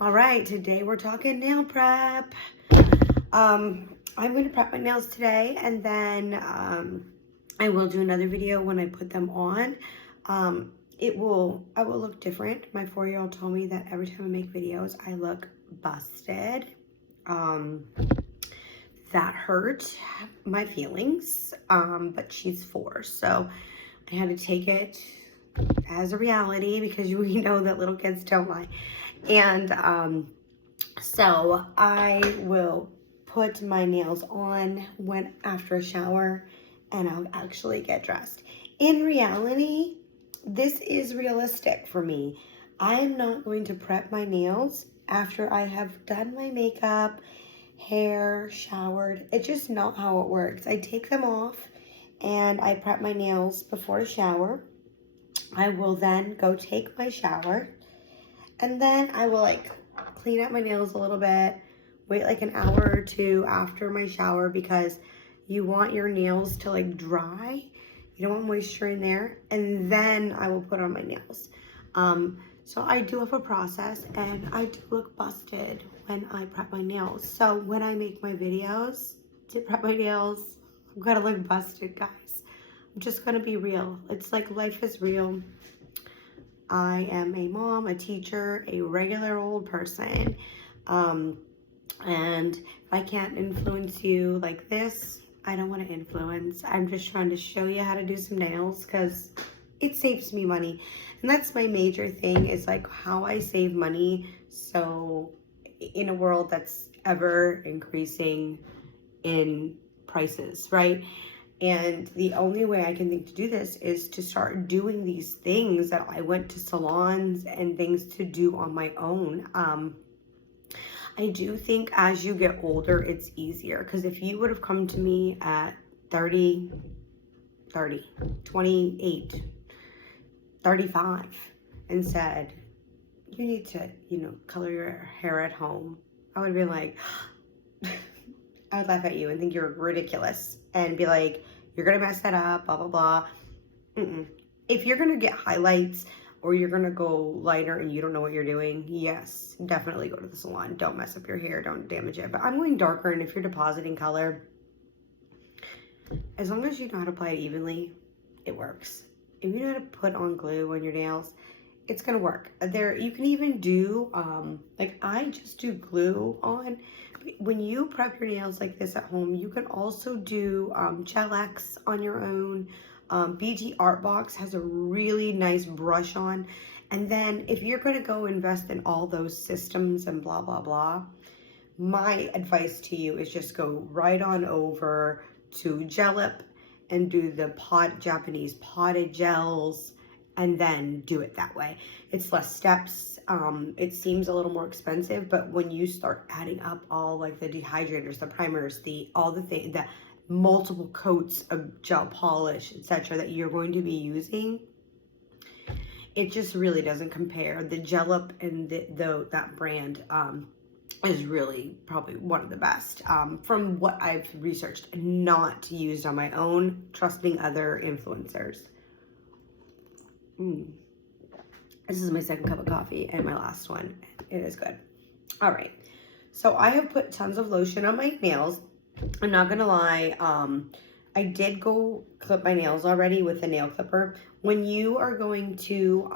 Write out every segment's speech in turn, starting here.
All right, today we're talking nail prep. I'm going to prep my nails today, and then I will do another video when I put them on. I will look different. My 4-year-old told me that every time I make videos, I look busted. That hurt my feelings, but she's 4, so I had to take it as a reality because we know that little kids don't lie. And so I will put my nails on after a shower, and I'll actually get dressed. In reality, this is realistic for me. I am not going to prep my nails after I have done my makeup, hair, showered. It's just not how it works. I take them off and I prep my nails before a shower. I will then go take my shower, and then I will clean up my nails a little bit, wait like an hour or two after my shower because you want your nails to dry. You don't want moisture in there, and then I will put on my nails. So I do have a process, and I do look busted when I prep my nails. So when I make my videos to prep my nails, I'm gonna look busted, guys. I'm just gonna be real. It's like life is real. I am a mom, a teacher, a regular old person. And if I can't influence you like this, I don't want to influence. I'm just trying to show you how to do some nails because it saves me money. And that's my major thing, is how I save money. So in a world that's ever increasing in prices, right? And the only way I can think to do this is to start doing these things that I went to salons and things to do on my own. I do think as you get older, it's easier, because if you would have come to me at 30, 28, 35 and said, you need to, color your hair at home, I would be like, I would laugh at you and think you're ridiculous and be like, you're gonna mess that up, blah, blah, blah. If you're gonna get highlights or you're gonna go lighter and you don't know what you're doing, yes, definitely go to the salon. Don't mess up your hair, don't damage it. But I'm going darker, and if you're depositing color, as long as you know how to apply it evenly, it works. If you know how to put on glue on your nails, it's gonna work. You can even do, I just do glue on. When you prep your nails like this at home, you can also do GelX on your own. BG Art Box has a really nice brush on. And then if you're gonna go invest in all those systems and blah, blah, blah, my advice to you is just go right on over to GelX and do the Japanese potted gels, and then do it that way. It's less steps. It seems a little more expensive, but when you start adding up all the dehydrators, the primers, the multiple coats of gel polish, etc., that you're going to be using, it just really doesn't compare. The GelX and that brand is really probably one of the best from what I've researched, not used on my own, trusting other influencers. This is my second cup of coffee and my last one. It is good. All right. So I have put tons of lotion on my nails. I'm not gonna lie. I did go clip my nails already with a nail clipper. When you are going to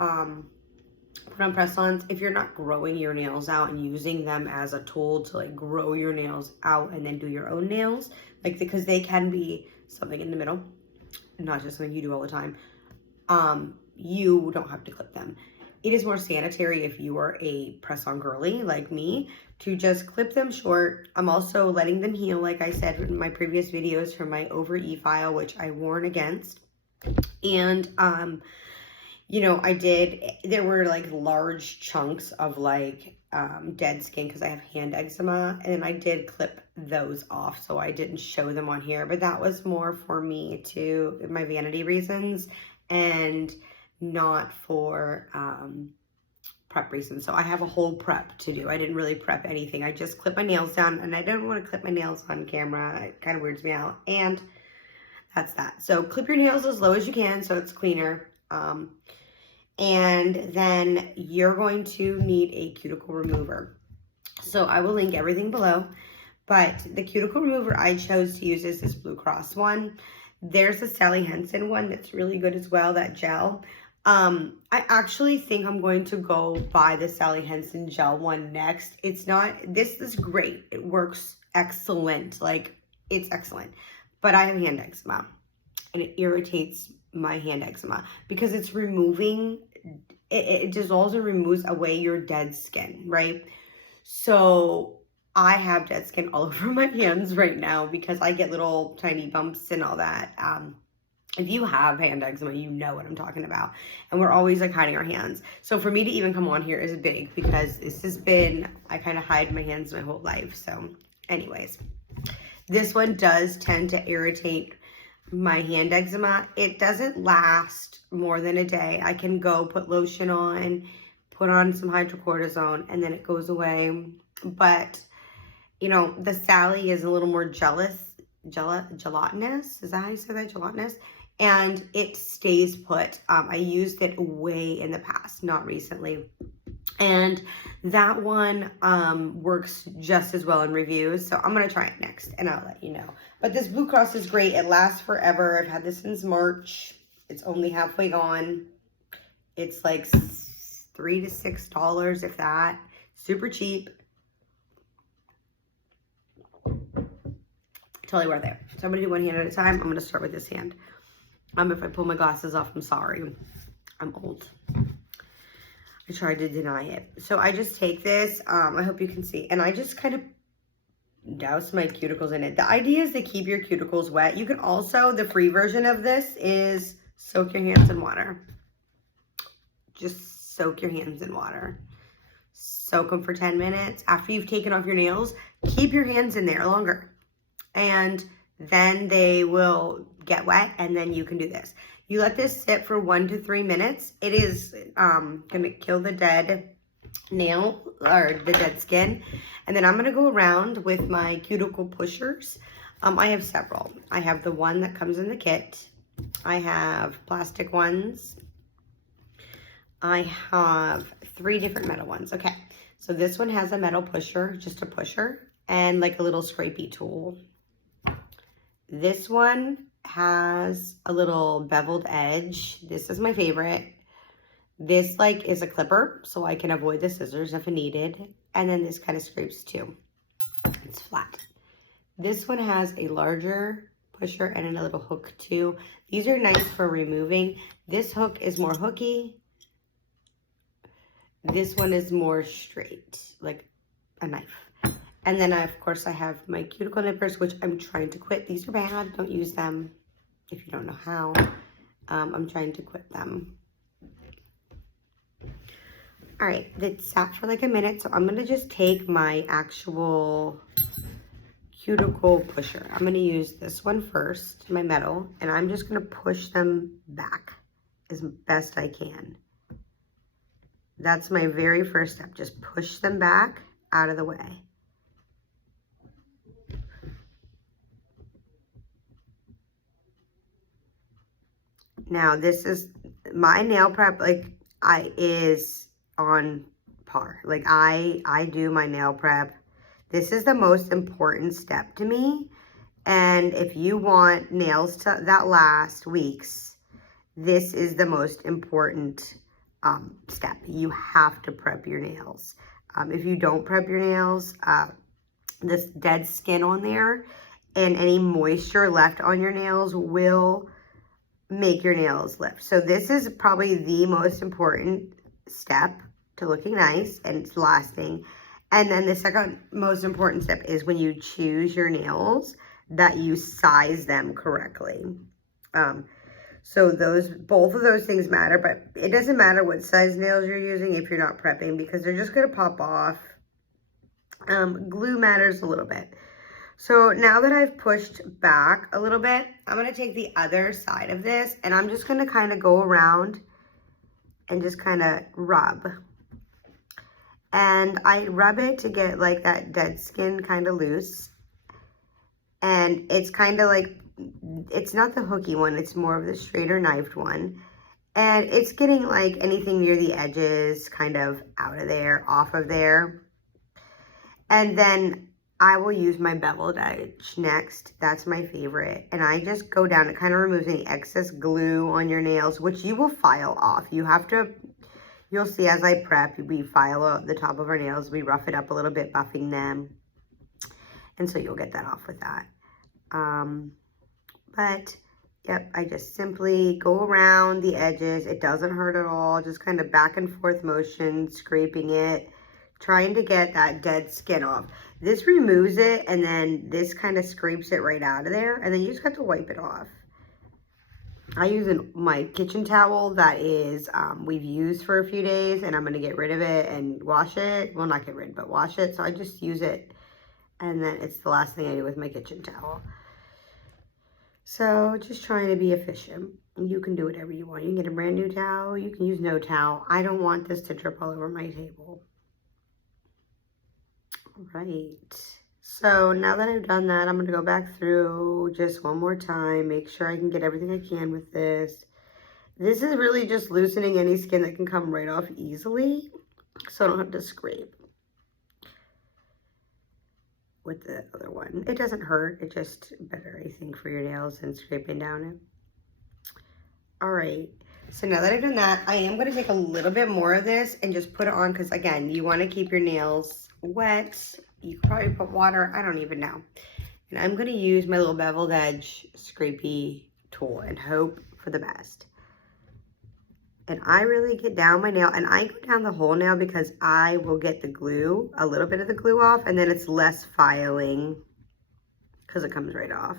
put on press-ons, if you're not growing your nails out and using them as a tool to grow your nails out and then do your own nails, because they can be something in the middle, not just something you do all the time, you don't have to clip them. It is more sanitary if you are a press-on girly like me to just clip them short. I'm also letting them heal, like I said in my previous videos, from my over E file, which I warn against. And there were large chunks of dead skin because I have hand eczema, and I did clip those off, so I didn't show them on here, but that was more for me my vanity reasons and not for prep reasons. So I have a whole prep to do. I didn't really prep anything. I just clip my nails down, and I don't want to clip my nails on camera. It kind of weirds me out, and that's that. So clip your nails as low as you can so it's cleaner. And then you're going to need a cuticle remover. So I will link everything below. But the cuticle remover I chose to use is this Blue Cross one. There's a Sally Hansen one that's really good as well, that gel. I actually think I'm going to go buy the Sally Hansen gel one next. It's not, this is great. It works excellent. Like, it's excellent. But I have hand eczema, and it irritates my hand eczema because it's removing, it dissolves and removes away your dead skin, right? So I have dead skin all over my hands right now because I get little tiny bumps and all that. If you have hand eczema, you know what I'm talking about. And we're always like hiding our hands. So for me to even come on here is big because this has been, I kind of hide my hands my whole life. So anyways, this one does tend to irritate my hand eczema. It doesn't last more than a day. I can go put lotion on, put on some hydrocortisone, and then it goes away. But, you know, the Sally is a little more gelatinous. Is that how you say that? Gelatinous? And it stays put. I used it way in the past, not recently. And that one works just as well in reviews. So I'm going to try it next and I'll let you know. But this Blue Cross is great. It lasts forever. I've had this since March. It's only halfway gone. It's like $3 to $6, if that. Super cheap. Totally worth it. So I'm going to do one hand at a time. I'm going to start with this hand. If I pull my glasses off, I'm sorry. I'm old. I tried to deny it. So I just take this. I hope you can see. And I just kind of douse my cuticles in it. The idea is to keep your cuticles wet. You can also, the free version of this is soak your hands in water. Just soak your hands in water. Soak them for 10 minutes. After you've taken off your nails, keep your hands in there longer. And then they will get wet, and then you can do this. You let this sit for 1 to 3 minutes. It is going to kill the dead nail or the dead skin. And then I'm going to go around with my cuticle pushers. I have several. I have the one that comes in the kit. I have plastic ones. I have 3 different metal ones. Okay, so this one has a metal pusher, just a pusher, and like a little scrapey tool. This one has a little beveled edge. This is my favorite. This like is a clipper, so I can avoid the scissors if needed. And then this kind of scrapes too. It's flat. This one has a larger pusher and a little hook too. These are nice for removing. This hook is more hooky. This one is more straight, like a knife. And then, of course, I have my cuticle nippers, which I'm trying to quit. These are bad. Don't use them if you don't know how. I'm trying to quit them. All right, it sat for like a minute, so I'm going to just take my actual cuticle pusher. I'm going to use this one first, my metal, and I'm just going to push them back as best I can. That's my very first step. Just push them back out of the way. Now, this is my nail prep, like, is on par. Like, I do my nail prep. This is the most important step to me. And if you want nails that last weeks, this is the most important step. You have to prep your nails. If you don't prep your nails, this dead skin on there and any moisture left on your nails will make your nails lift. So this is probably the most important step to looking nice and it's lasting. And then the second most important step is when you choose your nails that you size them correctly. So both of those things matter, but it doesn't matter what size nails you're using if you're not prepping because they're just going to pop off. Glue matters a little bit. So now that I've pushed back a little bit, I'm going to take the other side of this and I'm just going to kind of go around and just kind of rub. And I rub it to get like that dead skin kind of loose. And it's kind of like, it's not the hooky one, it's more of the straighter knifed one. And it's getting like anything near the edges kind of out of there, off of there. And then I will use my beveled edge next. That's my favorite. And I just go down. It kind of removes any excess glue on your nails, which you will file off. You have to, you'll see as I prep, we file out the top of our nails. We rough it up a little bit, buffing them. And so you'll get that off with that. But yep, I just simply go around the edges. It doesn't hurt at all. Just kind of back and forth motion, scraping it, trying to get that dead skin off. This removes it, and then this kind of scrapes it right out of there, and then you just have to wipe it off. I use my kitchen towel that is we've used for a few days, and I'm going to get rid of it and wash it. Well, not get rid, but wash it. So I just use it, and then it's the last thing I do with my kitchen towel. So just trying to be efficient. You can do whatever you want. You can get a brand new towel. You can use no towel. I don't want this to drip all over my table. All right. So now that I've done that, I'm going to go back through just one more time. Make sure I can get everything I can with this. This is really just loosening any skin that can come right off easily, so I don't have to scrape with the other one. It doesn't hurt. It's just better, I think, for your nails than scraping down it. All right. So now that I've done that, I am going to take a little bit more of this and just put it on because, again, you want to keep your nails wet. You can probably put water. I don't even know. And I'm going to use my little beveled edge scrapey tool and hope for the best. And I really get down my nail, and I go down the whole nail because I will get the glue, a little bit of the glue off, and then it's less filing because it comes right off.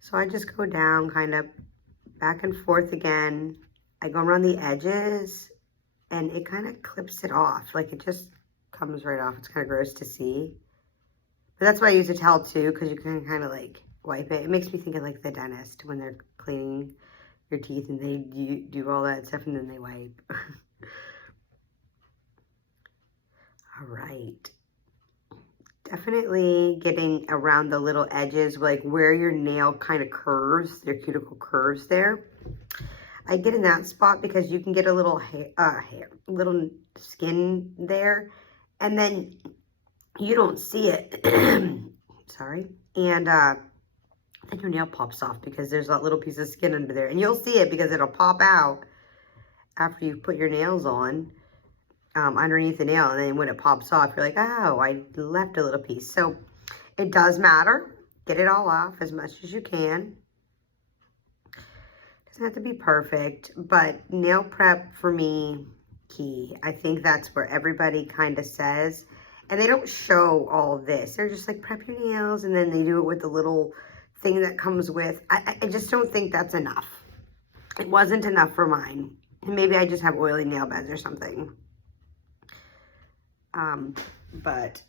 So I just go down kind of back and forth again. I go around the edges, and it kind of clips it off. Like it just comes right off. It's kind of gross to see. But that's why I use a towel too, because you can kind of like wipe it. It makes me think of like the dentist when they're cleaning your teeth and they do all that stuff and then they wipe. All right. Definitely getting around the little edges, like where your nail kind of curves, your cuticle curves there. I get in that spot because you can get a little little skin there, and then you don't see it. Sorry. And then your nail pops off because there's that little piece of skin under there. And you'll see it because it'll pop out after you put your nails on underneath the nail. And then when it pops off, you're like, oh, I left a little piece. So it does matter. Get it all off as much as you can. Doesn't have to be perfect, but nail prep for me, key. I think that's where everybody kind of says, and they don't show all this. They're just like, prep your nails, and then they do it with the little thing that comes with. I just don't think that's enough. It wasn't enough for mine. Maybe I just have oily nail beds or something. But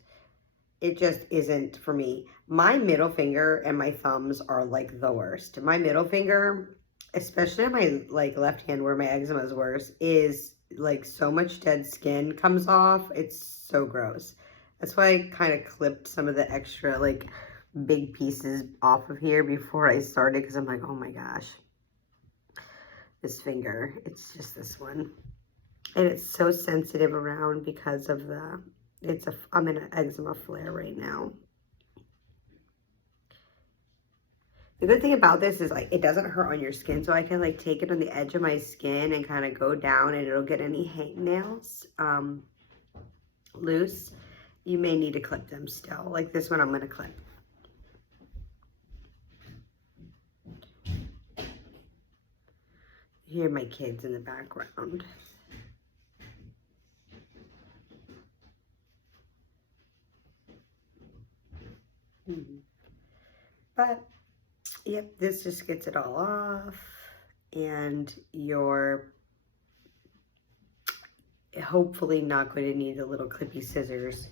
it just isn't for me. My middle finger and my thumbs are like the worst. My middle finger, especially on my like left hand where my eczema is worse, is like so much dead skin comes off. It's so gross. That's why I kind of clipped some of the extra like big pieces off of here before I started, because I'm like, oh my gosh, this finger, it's just this one, and it's so sensitive around because of the I'm in an eczema flare right now. The good thing about this is like it doesn't hurt on your skin, so I can like take it on the edge of my skin and kind of go down, and it'll get any hangnails loose. You may need to clip them still. Like this one I'm going to clip. You hear my kids in the background. But yep, this just gets it all off, and you're hopefully not going to need the little clippy scissors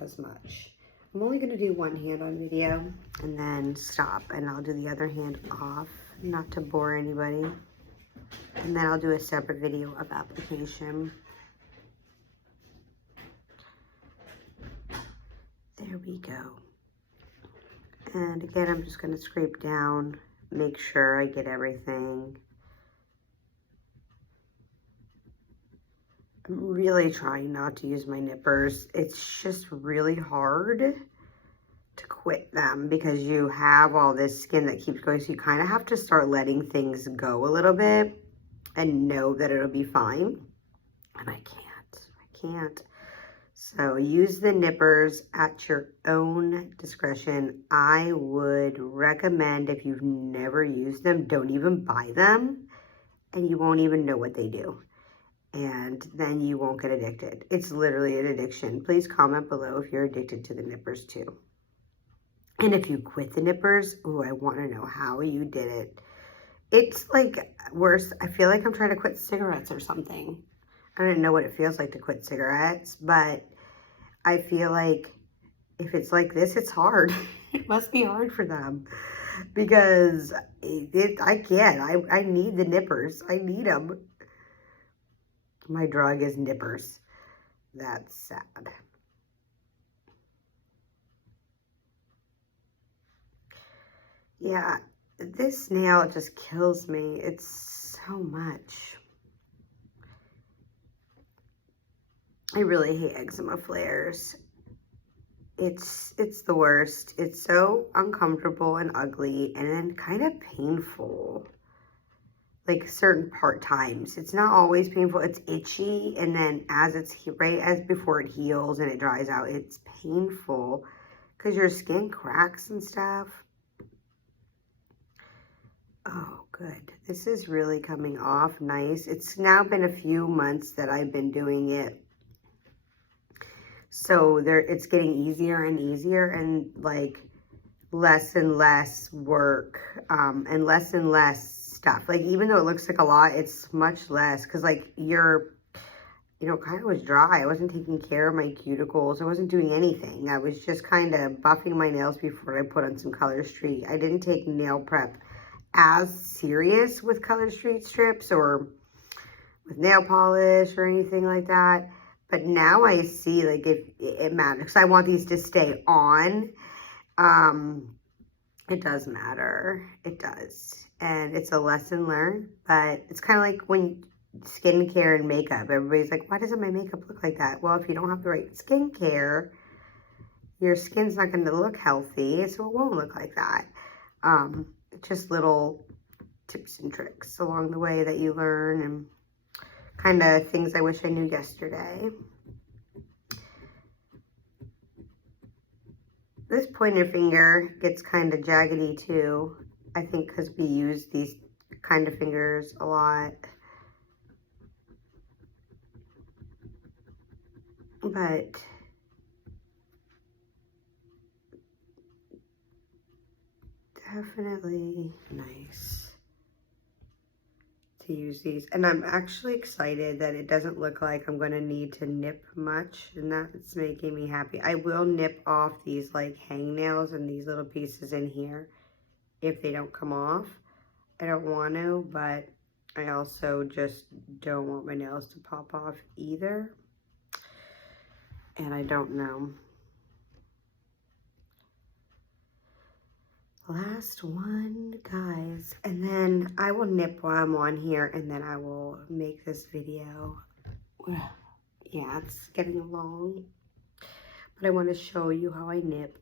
as much. I'm only going to do one hand on video and then stop, and I'll do the other hand off, not to bore anybody. And then I'll do a separate video of application. There we go. And again, I'm just going to scrape down, make sure I get everything. I'm really trying not to use my nippers. It's just really hard to quit them because you have all this skin that keeps going. So you kind of have to start letting things go a little bit and know that it'll be fine. And I can't. So use the nippers at your own discretion. I would recommend, if you've never used them, don't even buy them, and you won't even know what they do. And then you won't get addicted. It's literally an addiction. Please comment below if you're addicted to the nippers too. And if you quit the nippers, ooh, I want to know how you did it. It's like worse. I feel like I'm trying to quit cigarettes or something. I don't know what it feels like to quit cigarettes, but I feel like if it's like this, it's hard. It must be hard for them because I can't. I need the nippers. I need them. My drug is nippers. That's sad. Yeah, this nail just kills me. It's so much. I really hate eczema flares. It's the worst. It's so uncomfortable and ugly and then kind of painful. Like certain times. It's not always painful. It's itchy, and then as before it heals and it dries out, it's painful because your skin cracks and stuff. Oh, good. This is really coming off nice. It's now been a few months that I've been doing it. So it's getting easier and easier, and like less and less work and less stuff. Like even though it looks like a lot, it's much less because like kind of was dry. I wasn't taking care of my cuticles. I wasn't doing anything. I was just kind of buffing my nails before I put on some Color Street. I didn't take nail prep as serious with Color Street strips or with nail polish or anything like that. But now I see like if it matters, because I want these to stay on. It does matter. It does. And it's a lesson learned, but it's kind of like when skincare and makeup, everybody's like, why doesn't my makeup look like that? Well, if you don't have the right skincare, your skin's not going to look healthy, so it won't look like that. Just little tips and tricks along the way that you learn, and kind of things I wish I knew yesterday. This pointer finger gets kind of jaggedy too, I think because we use these kind of fingers a lot. But definitely nice to use these. And I'm actually excited that it doesn't look like I'm going to need to nip much, and that's making me happy. I will nip off these like hangnails and these little pieces in here if they don't come off. I don't want to, but I also just don't want my nails to pop off either. And I don't know. Last one, guys. And then I will nip while I'm on here, and then I will make this video. Yeah, it's getting long. But I want to show you how I nip.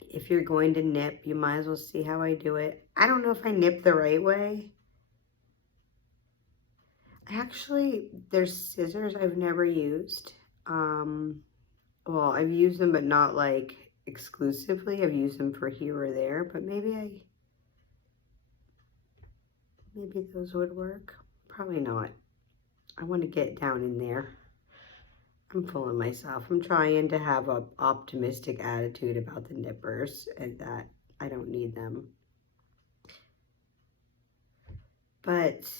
If you're going to nip, you might as well see how I do it. I don't know if I nip the right way. Actually, there's scissors I've never used. Well, I've used them, but not like exclusively. I've used them for here or there, but maybe those would work. Probably not. I want to get down in there. I'm fooling myself. I'm trying to have an optimistic attitude about the nippers and that I don't need them. But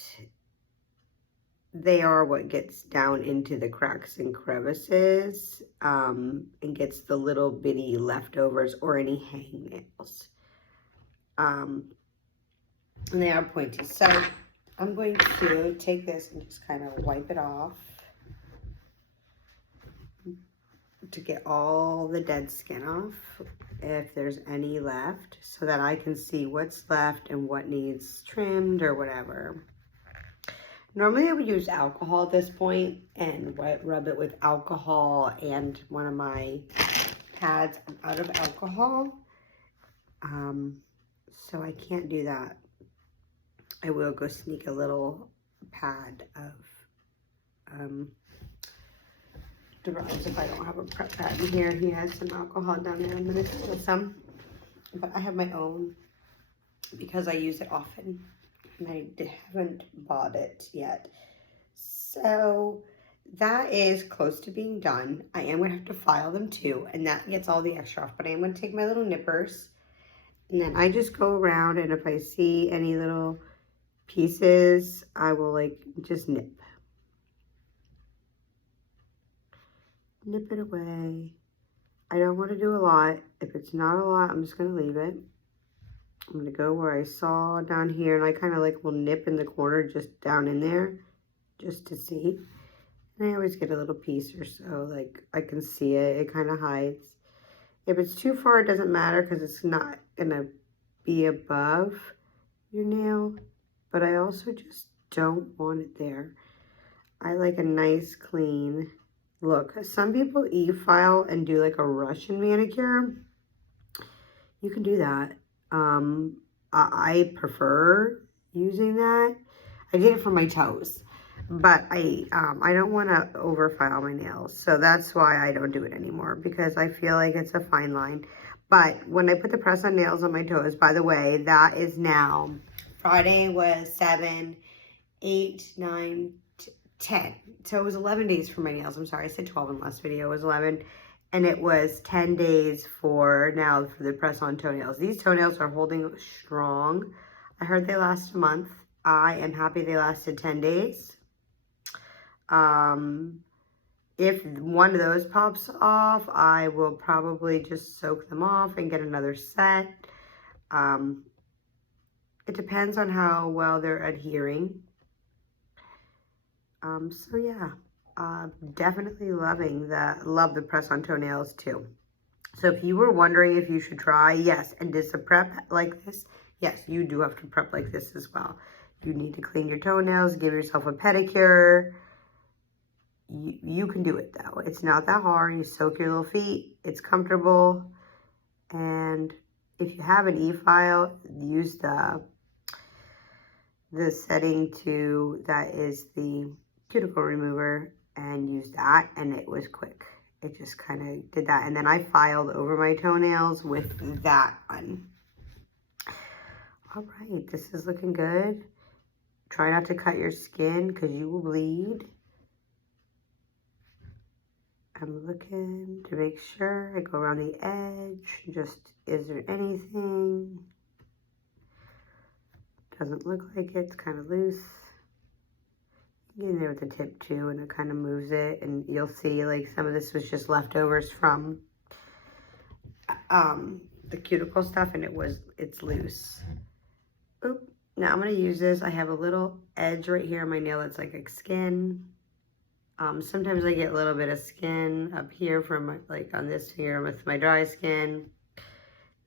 they are what gets down into the cracks and crevices and gets the little bitty leftovers or any hangnails. And they are pointy. So I'm going to take this and just kind of wipe it off. to get all the dead skin off, if there's any left, so that I can see what's left and what needs trimmed or whatever. Normally I would use alcohol at this point and rub it with alcohol and one of my pads. I'm out of alcohol, so I can't do that. I will go sneak a little pad of DeVries if I don't have a prep pad in here. He has some alcohol down there. I'm gonna steal some, but I have my own because I use it often and I haven't bought it yet. So that is close to being done. I am gonna have to file them too, and that gets all the extra off, but I am gonna take my little nippers and then I just go around, and if I see any little pieces, I will like just nip it away. I don't want to do a lot. If it's not a lot, I'm just going to leave it. I'm going to go where I saw down here, and I kind of like will nip in the corner just down in there just to see. And I always get a little piece or so, like I can see it. It kind of hides. If it's too far, it doesn't matter because it's not going to be above your nail. But I also just don't want it there. I like a nice clean look. Some people e-file and do like a Russian manicure. You can do that. I prefer using that. I did it for my toes, but I don't want to over-file my nails. So that's why I don't do it anymore, because I feel like it's a fine line. But when I put the press-on nails on my toes, by the way, that is now, Friday was 7, 8, 9, 10. So it was 11 days for my nails. I'm sorry, I said 12 in the last video. It was 11. And it was 10 days for now for the press-on toenails. These toenails are holding strong. I heard they last a month. I am happy they lasted 10 days. If one of those pops off, I will probably just soak them off and get another set. It depends on how well they're adhering. So yeah, definitely love the press-on toenails too. So if you were wondering if you should try, yes, and does a prep like this? Yes, you do have to prep like this as well. You need to clean your toenails, give yourself a pedicure. You can do it though. It's not that hard. You soak your little feet. It's comfortable. And if you have an e-file, use the setting that is the cuticle remover, and use that, and it was quick. It just kind of did that, and then I filed over my toenails with that one. All right, this is looking good. Try not to cut your skin because you will bleed. I'm looking to make sure. I go around the edge. Just, is there anything? Doesn't look like it's kind of loose. Get in there with the tip too, and it kind of moves it, and you'll see like some of this was just leftovers from the cuticle stuff, and it's loose. Oop. Now I'm gonna use this. I have a little edge right here on my nail that's like a skin. Sometimes I get a little bit of skin up here from like on this here with my dry skin.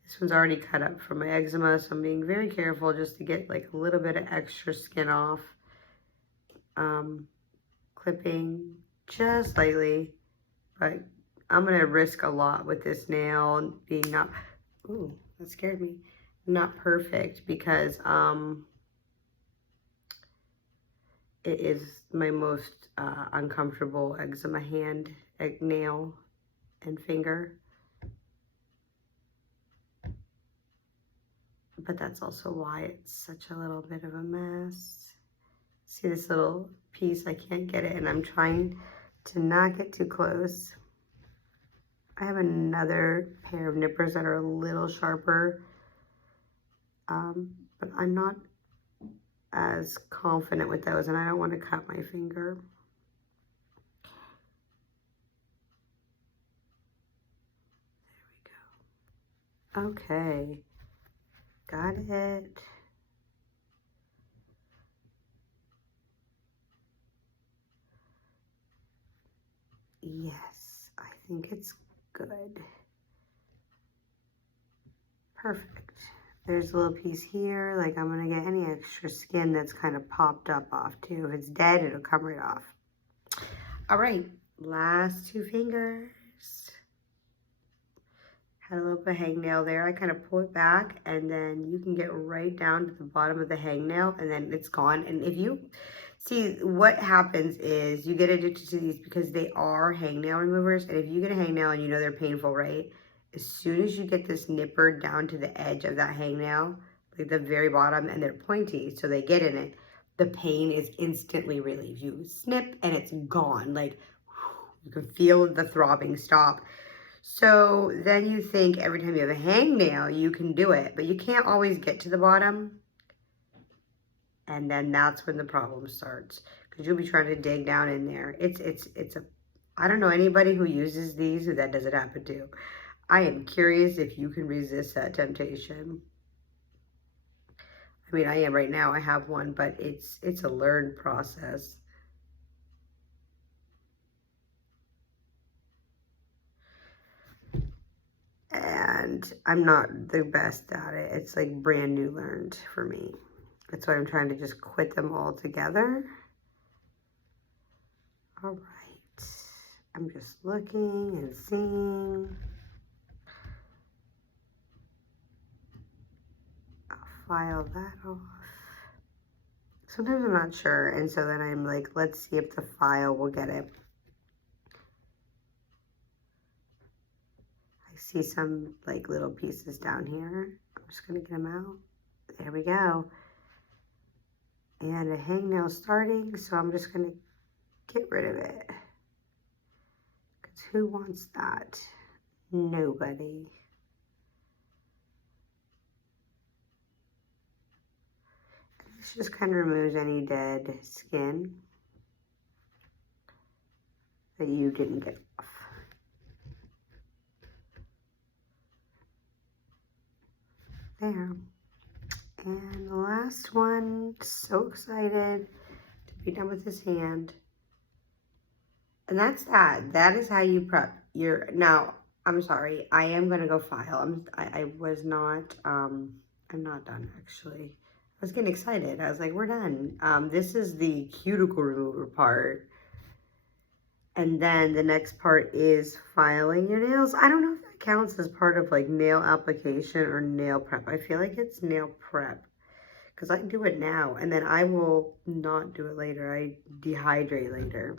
This one's already cut up from my eczema, so I'm being very careful just to get like a little bit of extra skin off. Clipping just lightly, but I'm gonna risk a lot with this nail being not, ooh, that scared me, not perfect, because it is my most uncomfortable eczema nail and finger. But that's also why it's such a little bit of a mess. See this little piece? I can't get it, and I'm trying to not get too close. I have another pair of nippers that are a little sharper, but I'm not as confident with those, and I don't want to cut my finger. There we go. Okay, got it. Yes, I think it's good. Perfect. There's a little piece here, like I'm gonna get any extra skin that's kind of popped up off too. If it's dead, it'll come right off. All right, last 2 fingers. Had a little bit of hangnail there. I kind of pull it back, and then you can get right down to the bottom of the hangnail, and then it's gone. And if you see, what happens is you get addicted to these because they are hangnail removers, and if you get a hangnail and you know they're painful, right? As soon as you get this nipper down to the edge of that hangnail, like the very bottom, and they're pointy, so they get in it, the pain is instantly relieved. You snip and it's gone. Like, you can feel the throbbing stop. So then you think every time you have a hangnail, you can do it, but you can't always get to the bottom. And then that's when the problem starts, because you'll be trying to dig down in there. I don't know anybody who uses these who that doesn't happen to. I am curious if you can resist that temptation. I mean, I am right now. I have one, but it's a learned process. And I'm not the best at it. It's like brand new learned for me. That's why I'm trying to just quit them all together. All right. I'm just looking and seeing. File that off. Sometimes I'm not sure, and so then I'm like, let's see if the file will get it. I see some like little pieces down here. I'm just gonna get them out. There we go. And a hangnail starting, so I'm just gonna get rid of it. Because who wants that? Nobody. This just kind of removes any dead skin that you didn't get off. There. And the last one, so excited to be done with this hand. And that's that. That is how you prep your, now, I'm sorry, I am gonna go file. I'm not done actually. I was getting excited. I was like, we're done. This is the cuticle remover part. And then the next part is filing your nails. I don't know if that counts as part of like nail application or nail prep. I feel like it's nail prep because I do it now and then I will not do it later. I dehydrate later.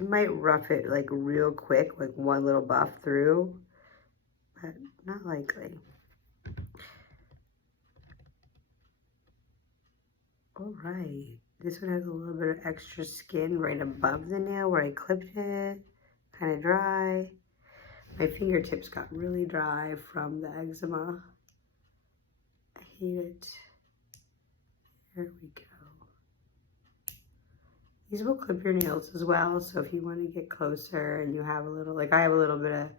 I might rough it like real quick, like one little buff through, but not likely. All right, this one has a little bit of extra skin right above the nail where I clipped it, kind of dry. My fingertips got really dry from the eczema. I hate it. There we go. These will clip your nails as well, so if you want to get closer and you have a little, like I have a little bit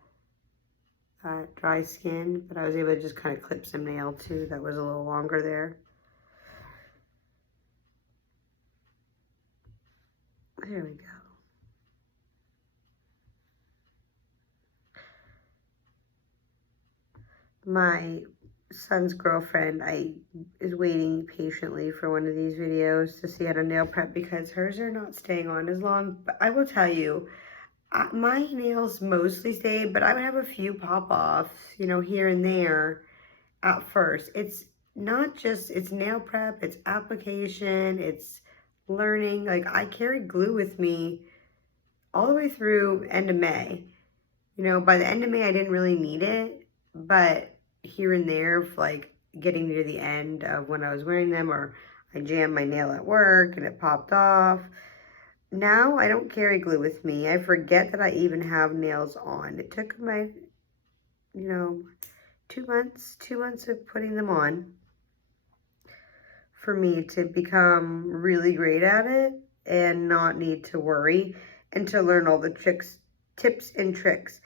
of dry skin, but I was able to just kind of clip some nail too that was a little longer there. There we go. My son's girlfriend is waiting patiently for one of these videos to see how to nail prep because hers are not staying on as long. But I will tell you, my nails mostly stay, but I would have a few pop-offs, you know, here and there at first. It's not just, it's nail prep, it's application, it's learning. Like I carried glue with me all the way through end of May. You know, by the end of May, I didn't really need it, but here and there, like getting near the end of when I was wearing them, or I jammed my nail at work and it popped off. Now I don't carry glue with me. I forget that I even have nails on. It took my, you know, 2 months of putting them on for me to become really great at it and not need to worry and to learn all the tips and tricks.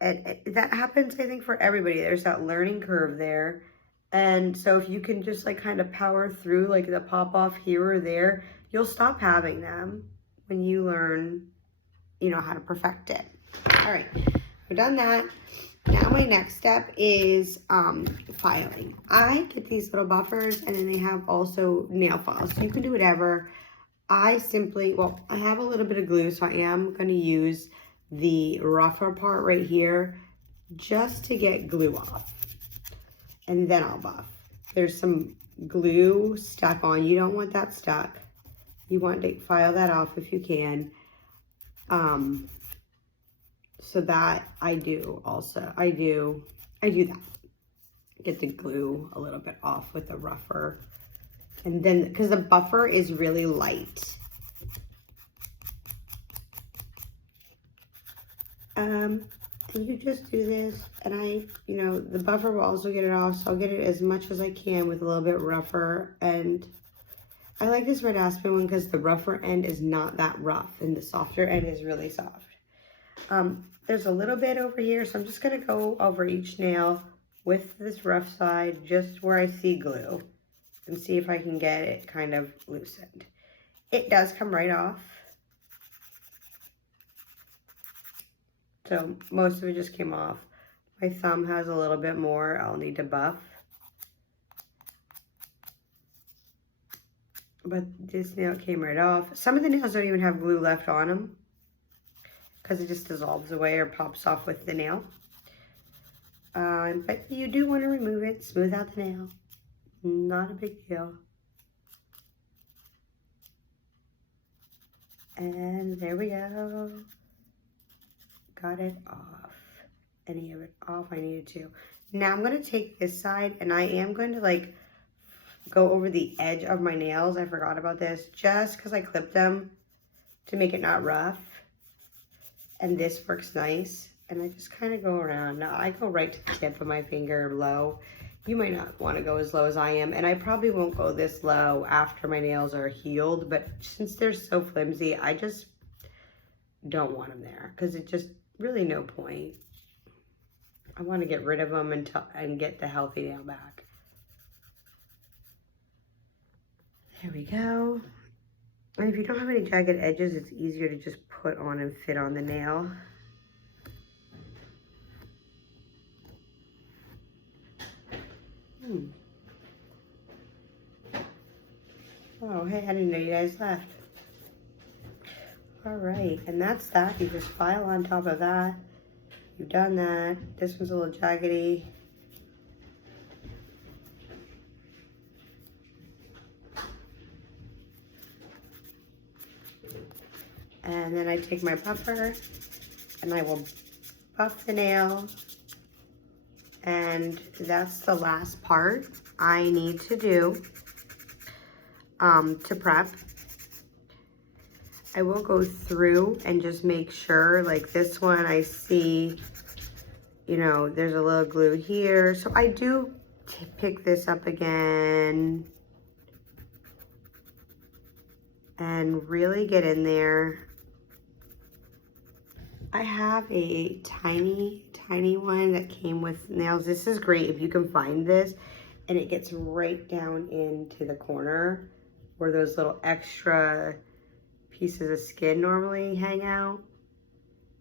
And that happens, I think, for everybody. There's that learning curve there. And so if you can just like kind of power through like the pop off here or there, you'll stop having them when you learn, you know, how to perfect it. All right, I've done that. Now my next step is filing. I get these little buffers, and then they have also nail files. So you can do whatever. I simply, well, I have a little bit of glue, so I am going to use the rougher part right here just to get glue off. And then I'll buff. There's some glue stuck on. You don't want that stuck. You want to file that off if you can. So that I do also. I do that. Get the glue a little bit off with the rougher. And then, because the buffer is really light. And you just do this, and the buffer will also get it off, so I'll get it as much as I can with a little bit rougher. And I like this red aspen one because the rougher end is not that rough, and the softer end is really soft. There's a little bit over here, so I'm just going to go over each nail with this rough side just where I see glue and see if I can get it kind of loosened. It does come right off. So most of it just came off. My thumb has a little bit more I'll need to buff. But this nail came right off. Some of the nails don't even have glue left on them, because it just dissolves away or pops off with the nail. But you do want to remove it, smooth out the nail. Not a big deal. And there we go. Got it off. Any of it off I needed to. Now I'm going to take this side, and I am going to go over the edge of my nails. I forgot about this, just because I clipped them to make it not rough. And this works nice. And I just kind of go around. Now I go right to the tip of my finger low. You might not want to go as low as I am. And I probably won't go this low after my nails are healed. But since they're so flimsy, I just don't want them there, because it's just really no point. I want to get rid of them and get the healthy nail back. There we go. And if you don't have any jagged edges, it's easier to just put on and fit on the nail. Oh, hey, I didn't know you guys left. All right, and that's that. You just file on top of that. You've done that. This one's a little jaggedy. And then I take my buffer and I will buff the nail. And that's the last part I need to do to prep. I will go through and just make sure, like this one I see, there's a little glue here. So I do pick this up again and really get in there. I have a tiny one that came with nails. This is great if you can find this, and it gets right down into the corner where those little extra pieces of skin normally hang out.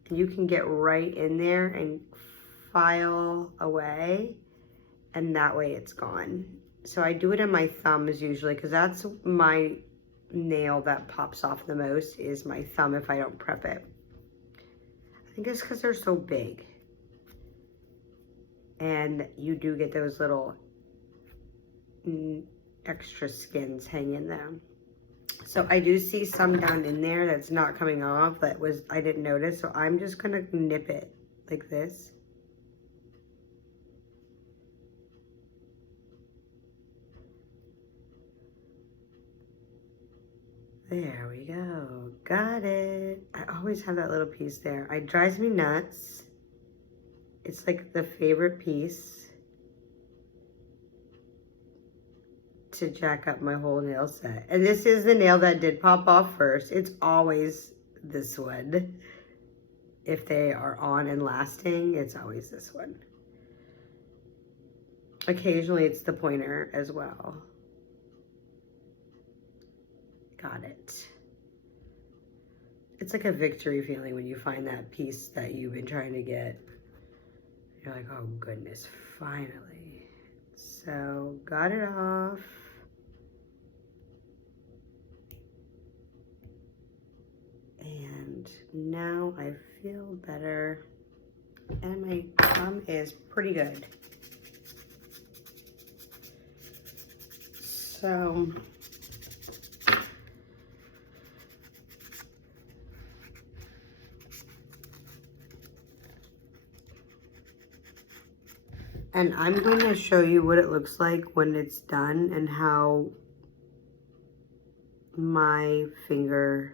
And you can get right in there and file away, and that way it's gone. So I do it in my thumbs usually, because that's my nail that pops off the most, is my thumb if I don't prep it. I think it's because they're so big. And you do get those little extra skins hanging down. So I do see some down in there that's not coming off, I didn't notice. So I'm just gonna nip it like this. There we go, got it. I always have that little piece there. It drives me nuts. It's like the favorite piece to jack up my whole nail set. And this is the nail that did pop off first. It's always this one. If they are on and lasting, it's always this one. Occasionally it's the pointer as well. Got it. It's like a victory feeling when you find that piece that you've been trying to get. You're like, oh goodness, finally. So, got it off. And now I feel better. And my thumb is pretty good. So, and I'm going to show you what it looks like when it's done and how my finger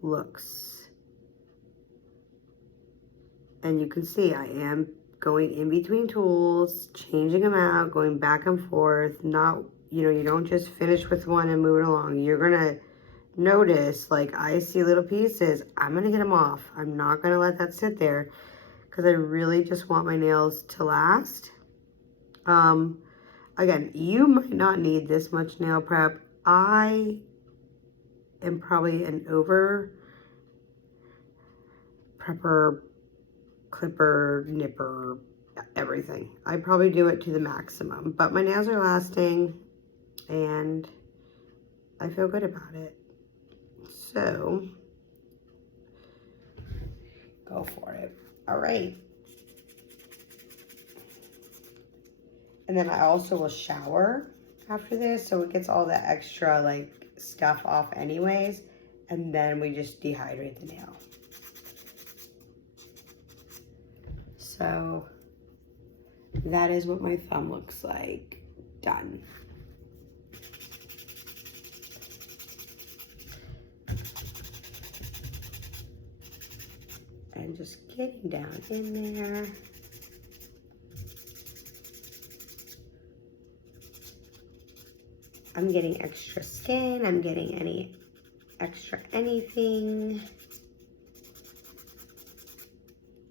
looks. And you can see I am going in between tools, changing them out, going back and forth. Not, you know, you don't just finish with one and move it along. You're gonna notice, like, I see little pieces, I'm gonna get them off. I'm not gonna let that sit there because I really just want my nails to last. Again, you might not need this much nail prep. I am probably an over prepper, clipper, nipper, everything. I probably do it to the maximum, but my nails are lasting and I feel good about it. So, go for it. All right. And then I also will shower after this, so it gets all the extra like stuff off anyways. And then we just dehydrate the nail. So that is what my thumb looks like done. And just getting down in there. I'm getting extra skin. I'm getting any extra anything.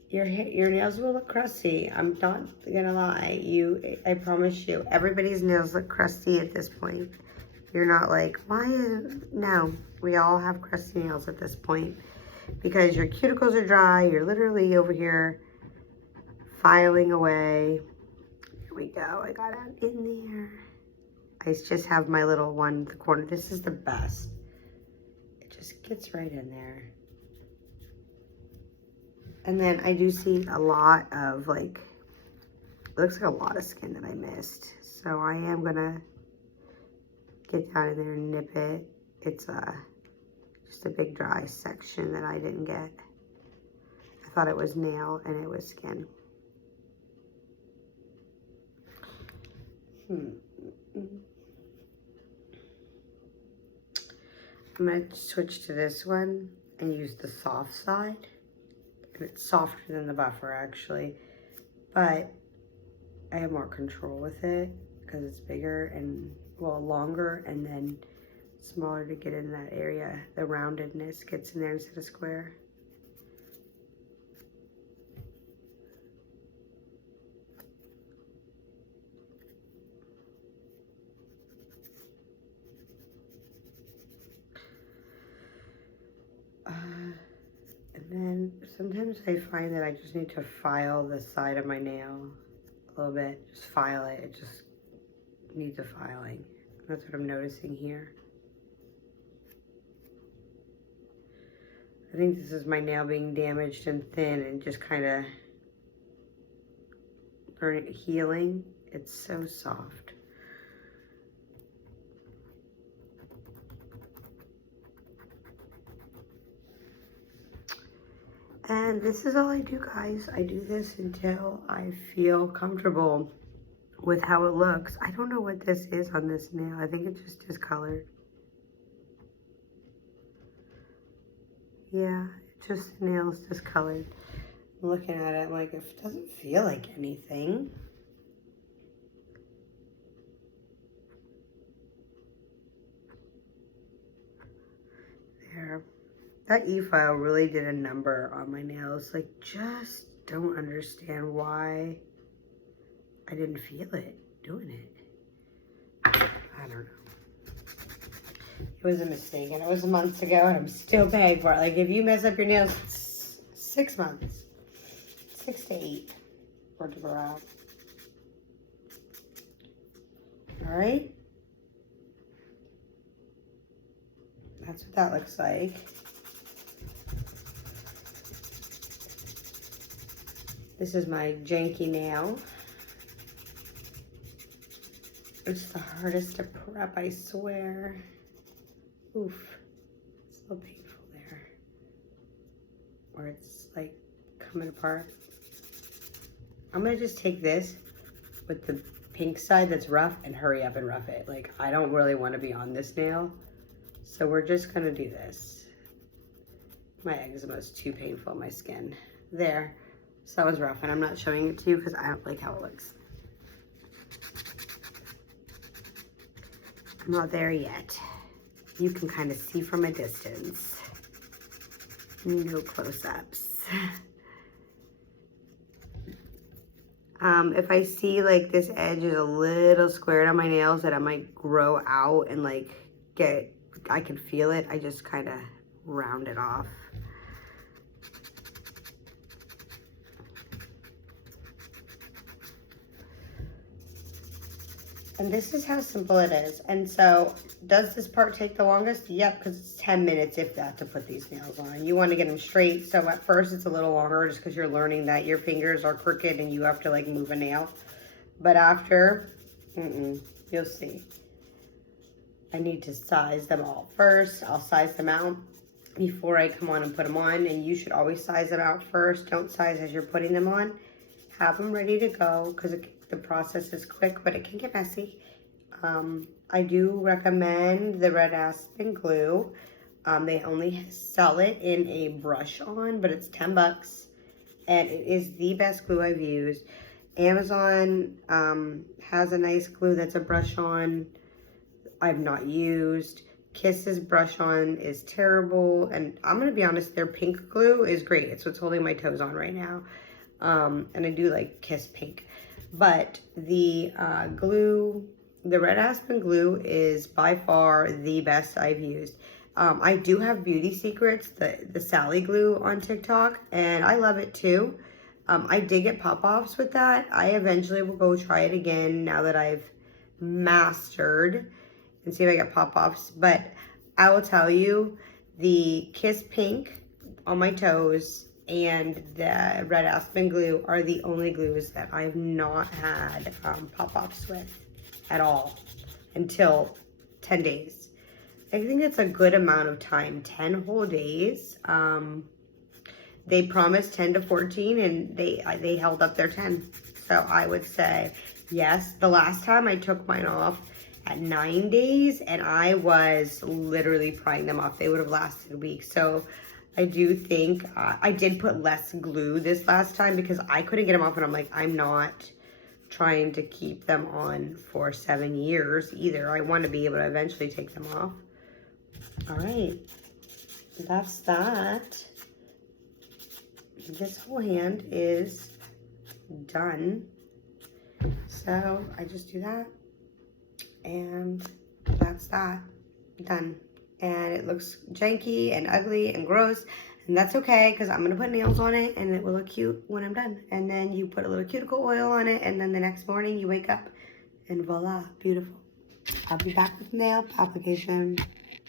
Your nails will look crusty. I'm not gonna lie. I promise you, everybody's nails look crusty at this point. You're not like, no, we all have crusty nails at this point because your cuticles are dry. You're literally over here filing away. Here we go. I got it in there. I just have my little one in the corner. This is the best. It just gets right in there. And then I do see a lot of like, it looks like a lot of skin that I missed. So I am gonna get down in there and nip it. It's just a big dry section that I didn't get. I thought it was nail and it was skin. I'm gonna switch to this one and use the soft side. It's softer than the buffer actually, but I have more control with it because it's bigger and, well, longer and then smaller to get in that area. The roundedness gets in there instead of square. And then sometimes I find that I just need to file the side of my nail a little bit. Just file it. It just needs a filing. That's what I'm noticing here. I think this is my nail being damaged and thin and just kind of healing. It's so soft. And this is all I do, guys. I do this until I feel comfortable with how it looks. I don't know what this is on this nail. I think it's just discolored. Yeah, it's just the nail's discolored. I'm looking at it like, it doesn't feel like anything. There. That e-file really did a number on my nails. Like, just don't understand why I didn't feel it doing it. I don't know. It was a mistake, and it was months ago, and I'm still paying for it. Like, if you mess up your nails, it's 6 months. 6 to 8 for it to grow out. All right. That's what that looks like. This is my janky nail. It's the hardest to prep, I swear. Oof, it's a little painful there. Where it's like coming apart. I'm gonna just take this with the pink side that's rough and hurry up and rough it. Like, I don't really want to be on this nail. So we're just gonna do this. My eczema is too painful on my skin. There. So that was rough, and I'm not showing it to you because I don't like how it looks. I'm not there yet. You can kind of see from a distance. No close-ups. If I see like this edge is a little squared on my nails that I might grow out and like I can feel it, I just kind of round it off. And this is how simple it is. And so, does this part take the longest? Yep, because it's 10 minutes, if that, to put these nails on. You want to get them straight, so at first it's a little longer just because you're learning that your fingers are crooked and you have to like move a nail. But after, you'll see. I need to size them all first. I'll size them out before I come on and put them on. And you should always size them out first. Don't size as you're putting them on. Have them ready to go because the process is quick, but it can get messy. I do recommend the red aspen glue. They only sell it in a brush on, but it's 10 bucks. And it is the best glue I've used. Amazon has a nice glue that's a brush on. I've not used. Kiss's brush on is terrible. And I'm going to be honest, their pink glue is great. It's what's holding my toes on right now. And I do like Kiss pink. But the glue, the red aspen glue is by far the best I've used. I do have Beauty Secrets, the Sally glue on TikTok, and I love it too. I did get pop-offs with that. I eventually will go try it again now that I've mastered and see if I get pop-offs. But I will tell you, the Kiss Pink on my toes and the red aspen glue are the only glues that I've not had pop-offs with at all until 10 days. I think it's a good amount of time, 10 whole days. They promised 10 to 14 and they held up their 10. So I would say yes. The last time I took mine off at 9 days and I was literally prying them off. They would have lasted weeks. So I do think I did put less glue this last time because I couldn't get them off, and I'm like, I'm not trying to keep them on for 7 years either. I want to be able to eventually take them off. All right, that's that. This whole hand is done. So I just do that, and that's that, done. And it looks janky and ugly and gross, and that's okay because I'm gonna put nails on it and it will look cute when I'm done. And then you put a little cuticle oil on it, and then the next morning you wake up and voila, beautiful. I'll be back with nail application.